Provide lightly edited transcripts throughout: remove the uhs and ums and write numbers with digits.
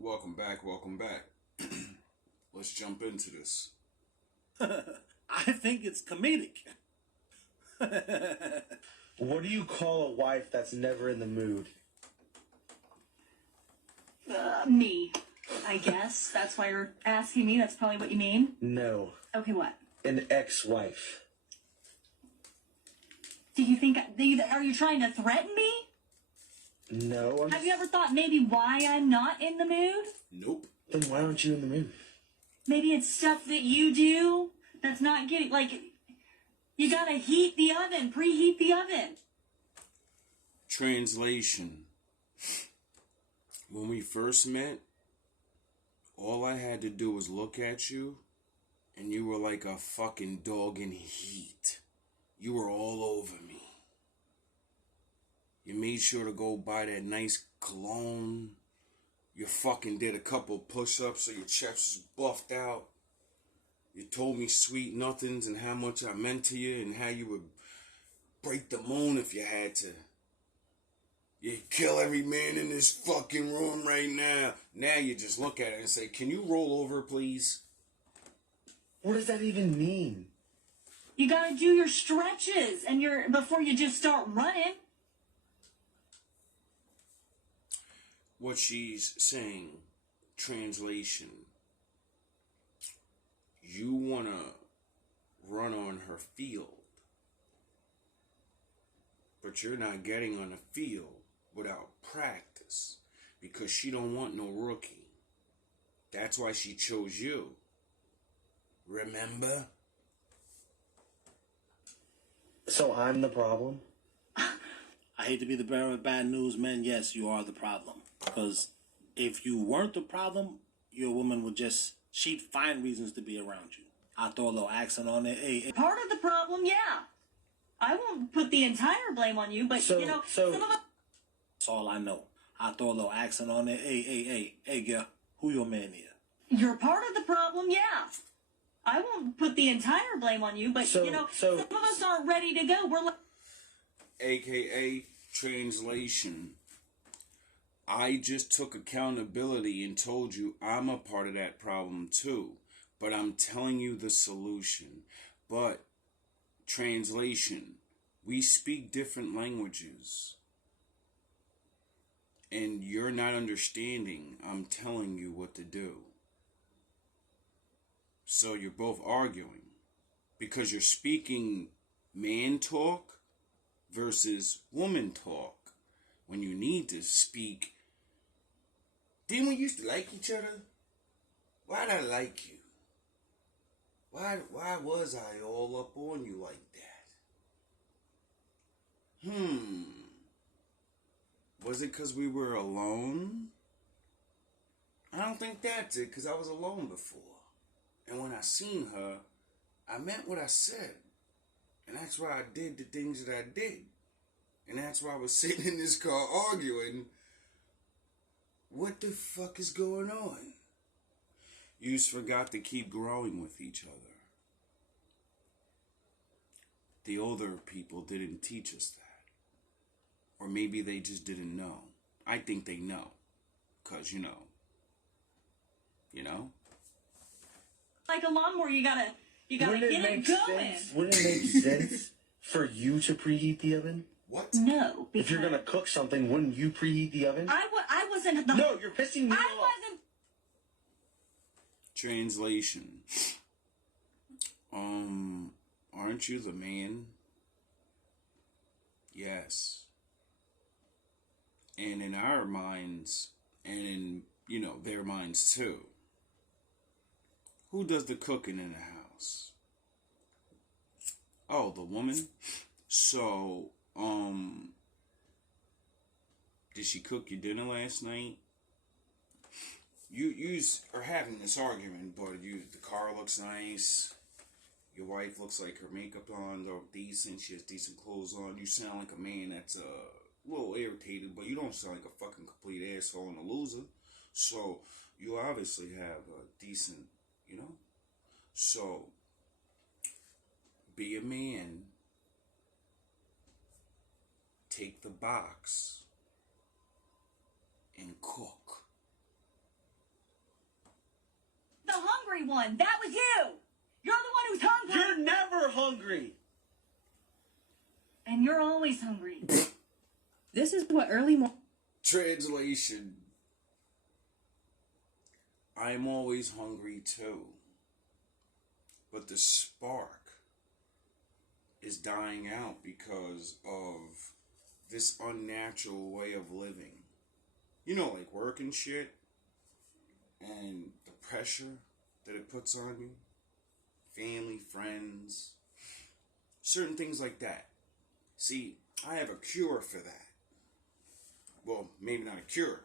Welcome back, welcome back. Let's jump into this. I think it's comedic. What do you call a wife that's never in the mood? Me, I guess. That's why you're asking me. That's probably what you mean. No. Okay, what? An ex-wife. Do you think... Are you trying to threaten me? No. Have you ever thought maybe why I'm not in the mood? Nope. Then why aren't you in the mood? Maybe it's stuff that you do that's not getting... Like, you gotta heat the oven. Preheat the oven. Translation. When we first met, all I had to do was look at you, and you were like a fucking dog in heat. You were all over me. You made sure to go buy that nice cologne. You fucking did a couple push-ups so your chest was buffed out. You told me sweet nothings and how much I meant to you and how you would break the moon if you had to. You'd kill every man in this fucking room right now. Now you just look at it and say, can you roll over, please? What does that even mean? You gotta do your stretches and before you just start running. What she's saying, translation, you want to run on her field, but you're not getting on the field without practice because she don't want no rookie. That's why she chose you. Remember? So I'm the problem? I hate to be the bearer of bad news, man. Yes, you are the problem. Because if you weren't the problem, your woman would she'd find reasons to be around you. I'll throw a little accent on it. Hey. Part of the problem, yeah. I won't put the entire blame on you, but, some of us... That's all I know. I'll throw a little accent on it. Hey, girl, who your man here? You're part of the problem, yeah. I won't put the entire blame on you, but, some of us aren't ready to go. We're like... AKA translation. I just took accountability and told you I'm a part of that problem too. But I'm telling you the solution. But, translation, we speak different languages. And you're not understanding. I'm telling you what to do. So you're both arguing. Because you're speaking man talk versus woman talk. When you need to speak, didn't we used to like each other? Why'd I like you? Why was I all up on you like that? Was it because we were alone? I don't think that's it, because I was alone before. And when I seen her, I meant what I said. And that's why I did the things that I did. And that's why I was sitting in this car arguing. What the fuck is going on? You just forgot to keep growing with each other. The older people didn't teach us that. Or maybe they just didn't know. I think they know. Because, you know. Like a lawnmower, you gotta get it going. Wouldn't it make sense for you to preheat the oven? What? No, because... If you're gonna cook something, wouldn't you preheat the oven? I wasn't... No, you're pissing me off. I wasn't... Translation. Aren't you the man? Yes. And in our minds, and in, their minds too, who does the cooking in the house? Oh, the woman? So, did she cook your dinner last night? You are having this argument, but the car looks nice. Your wife looks like her makeup on, though decent. She has decent clothes on. You sound like a man that's a little irritated, but you don't sound like a fucking complete asshole and a loser. So, you obviously have a decent, So, be a man. Take the box and cook. hungry one. That was you. You're the one who's hungry. You're never hungry. And you're always hungry. This is what early morning. Translation. I'm always hungry too. But the spark is dying out because of this unnatural way of living. You know, like work and shit. And the pressure that it puts on you. Family, friends. Certain things like that. See, I have a cure for that. Well, maybe not a cure.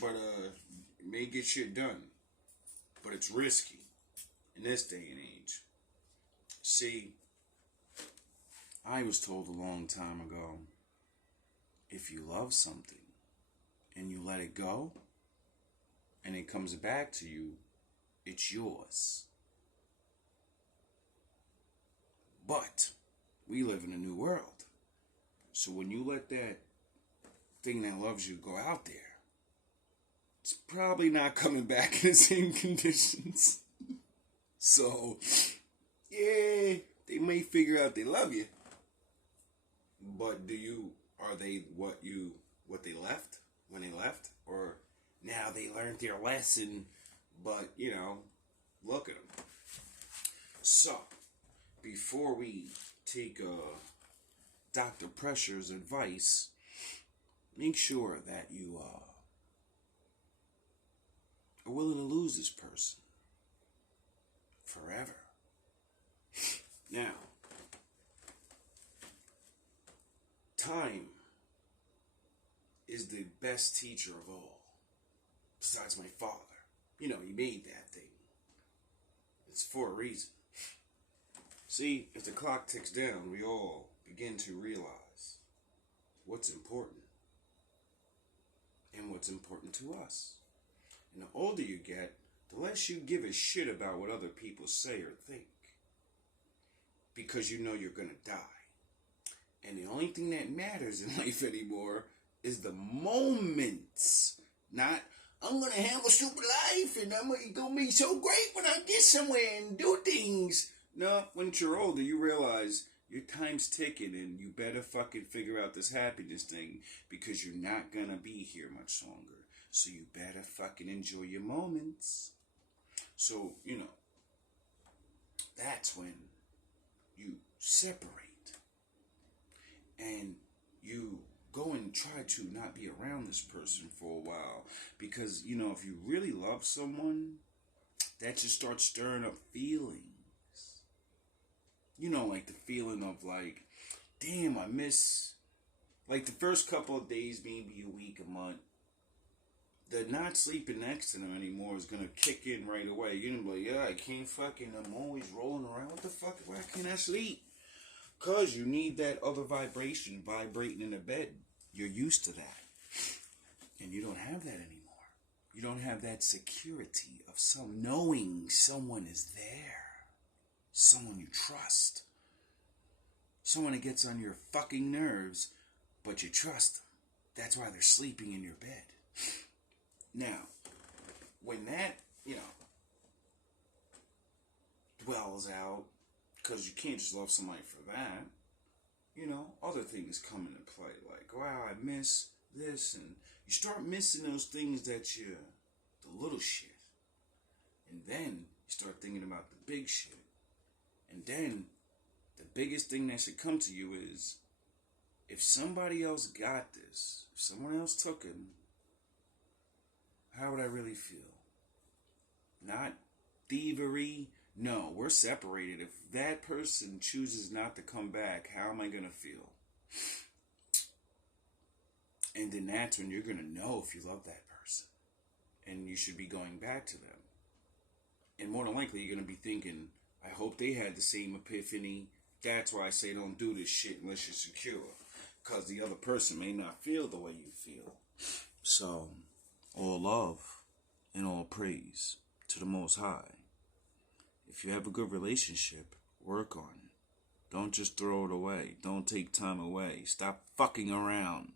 But it may get shit done. But it's risky in this day and age. See, I was told a long time ago, if you love something and you let it go and it comes back to you, it's yours. But we live in a new world. So when you let that thing that loves you go out there, it's probably not coming back in the same conditions. So, yeah, they may figure out they love you. But are they what they left when they left? Or now they learned their lesson, but, look at them. So, before we take Dr. Pressure's advice, make sure that you are willing to lose this person forever. Now, time is the best teacher of all, besides my father. He made that thing. It's for a reason. See, as the clock ticks down, we all begin to realize what's important and what's important to us. And the older you get, the less you give a shit about what other people say or think. Because you know you're going to die. And the only thing that matters in life anymore is the moments. Not, I'm going to have a super life and I'm going to be so great when I get somewhere and do things. No, when you're older, you realize your time's ticking and you better fucking figure out this happiness thing because you're not going to be here much longer. So you better fucking enjoy your moments. So, that's when you separate. And you go and try to not be around this person for a while. Because, if you really love someone, that just starts stirring up feelings. Like the feeling of like, damn, I miss, like the first couple of days, maybe a week, a month, the not sleeping next to them anymore is going to kick in right away. You're going to be like, yeah, I can't fucking, I'm always rolling around. What the fuck, why can't I sleep? Because you need that other vibration vibrating in the bed. You're used to that. And you don't have that anymore. You don't have that security of knowing someone is there. Someone you trust. Someone that gets on your fucking nerves, but you trust them. That's why they're sleeping in your bed. Now, when that, dwells out, because you can't just love somebody for that, other things come into play. Like, wow, I miss this, and you start missing those things the little shit. And then you start thinking about the big shit. And then, the biggest thing that should come to you is, if somebody else got this, if someone else took it, how would I really feel? Not thievery. No, we're separated. If that person chooses not to come back, how am I going to feel? And then that's when you're going to know if you love that person. And you should be going back to them. And more than likely, you're going to be thinking, I hope they had the same epiphany. That's why I say don't do this shit unless you're secure. Because the other person may not feel the way you feel. So, all love and all praise to the Most High. If you have a good relationship, work on it. Don't just throw it away. Don't take time away. Stop fucking around.